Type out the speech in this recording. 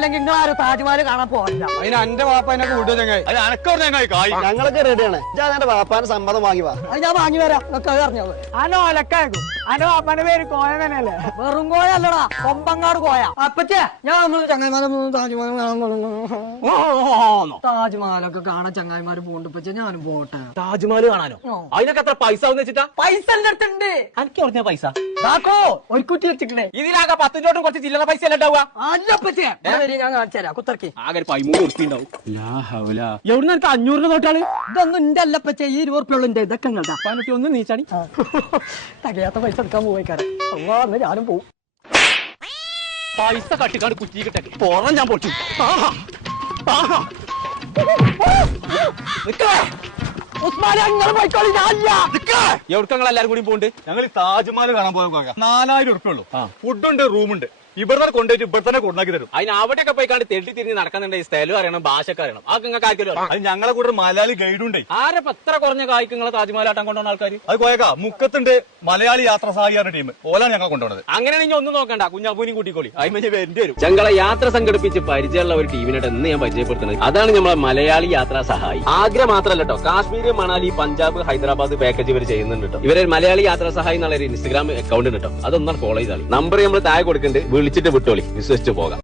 അല്ലെങ്കിൽ നിങ്ങൾ ആരും താജ്മഹൽ കാണാൻ പോകില്ല. അതിന് എന്റെ വാപ്പനെ കൂട്ടുക ചങ്ങായി. അത് അനക്കവിടെ ചങ്ങായി. ഞങ്ങളൊക്കെ റെഡിയാണ്. എന്റെ വാപ്പാന് സമ്മതം വാങ്ങി വാ. അത് ഞാൻ വാങ്ങി വരാം. നിങ്ങൾക്ക് അത് അറിഞ്ഞത് അനോ അലക്കാക്കും. അനോ അപ്പന്റെ പേര് കോയ തന്നെയല്ലേ? വെറും കോയ അല്ലടാ, കൊമ്പങ്ങാട് കോയ. അപ്പച്ചേ ഞാൻ ചങ്ങായിമാരൊന്നും താജ്മഹലൊക്കെ കാണാൻ ചങ്ങായിമാര് പോകണ്ട്. ഇപ്പച്ചേ ഞാനും പോട്ടെ. താജ്മഹൽ കാണാനോ? അതിനൊക്കെ എത്ര പൈസ വെച്ചിട്ടാ? പൈസ എന്റെ അടുത്തുണ്ട്. എനിക്ക് പറഞ്ഞ പൈസ ഒരു കുറ്റി വെച്ചിട്ടേ. ഇതിലാകെ 10 ചോട്ടും കുറച്ച് ചില്ലറ പൈസ അല്ല ഉണ്ടാവുക. അല്ലപ്പച്ചേ ഞാൻ കാണിച്ചു തരാം. കുത്തർക്കി ആകെ 13 ഉറുപ്പിക ഉണ്ടാവും. എവിടുന്ന് എനിക്ക് 500 നോട്ടാള്? ഇതൊന്നും എന്റെ അല്ലപ്പച്ചേ, ഈ 20 ഉറുപ്പിക ഉണ്ട്. ഇതൊക്കെ ഇങ്ങോട്ടാ. പതിനെട്ടി ഒന്ന് നീച്ചാണി. തകയാത്ത പൈസ എടുക്കാൻ പോയിക്കാരെ. അന്ന് ഞാനും പോവും. പൈസ കട്ടിക്കാണ്ട് കുറ്റി കിട്ടേ പോറാൻ ഞാൻ പൊട്ടി. എവിടങ്ങൾ എല്ലാരും കൂടി പോണ്ട്? ഞങ്ങൾ താജ്മഹൽ കാണാൻ പോയ 4000 ഉറുപ്പ ഉള്ളൂ. ഫുഡുണ്ട്, റൂമുണ്ട്. ഇവിടെ കൊണ്ടുപോയിട്ട് ഇവിടെ തന്നെ കൊണ്ടാക്കി തരും. അതിന് അവിടെയൊക്കെ പോയിക്കാണ്ട് തെണ്ടി തിരിഞ്ഞ് നടക്കുന്നുണ്ടെങ്കിൽ സ്ഥലം അറിയണം, ഭാഷയൊക്കെ അറിയണം. ആ നിങ്ങൾക്ക് ആർക്കും അത് ഞങ്ങളെ കൂടെ മലയാളി ഗൈഡുണ്ടേ. ആരപ്പ എത്ര കുറഞ്ഞ കായ്ക്ക് നിങ്ങളെ താജ്മഹലാട്ടം കൊണ്ടുവന്ന ആൾക്കാർ? അത് പോയേക്കാ മുക്കത്തുണ്ട് മലയാളി യാത്രാ സഹായിക്കുന്ന ടീം. ഓലാണ് ഞങ്ങൾ കൊണ്ടുപോകുന്നത്. അങ്ങനെയാണെങ്കിൽ ഒന്നും നോക്കണ്ട, കുഞ്ഞാപ്പൂനും കൂട്ടിക്കോളി. അതിന് വേണ്ടി വരും. ഞങ്ങളെ യാത്ര സംഘടിപ്പിച്ച് പരിചയമുള്ള ഒരു ടീമിനായിട്ട് എന്ന് ഞാൻ പരിചയപ്പെടുത്തുന്നത് അതാണ് നമ്മളെ മലയാളി യാത്രാ സഹായി. ആഗ്ര മാത്രമല്ല കേട്ടോ, കാശ്മീർ, മണാലി, പഞ്ചാബ്, ഹൈദരാബാദ് പാക്കേജ് ഇവർ ചെയ്യുന്നുണ്ട് കേട്ടോ. ഇവരെ മലയാളി യാത്രാ സഹായി എന്നുള്ള ഒരു ഇൻസ്റ്റാഗ്രാം അക്കൗണ്ട് കേട്ടോ. അതൊന്നാണ് ഫോളോ ചെയ്താൽ. നമ്പർ നമ്മൾ താഴെ കൊടുക്കുന്നുണ്ട്, വിളിച്ചിട്ട് വിട്ടോളി, വിശ്വസിച്ച് പോകാം.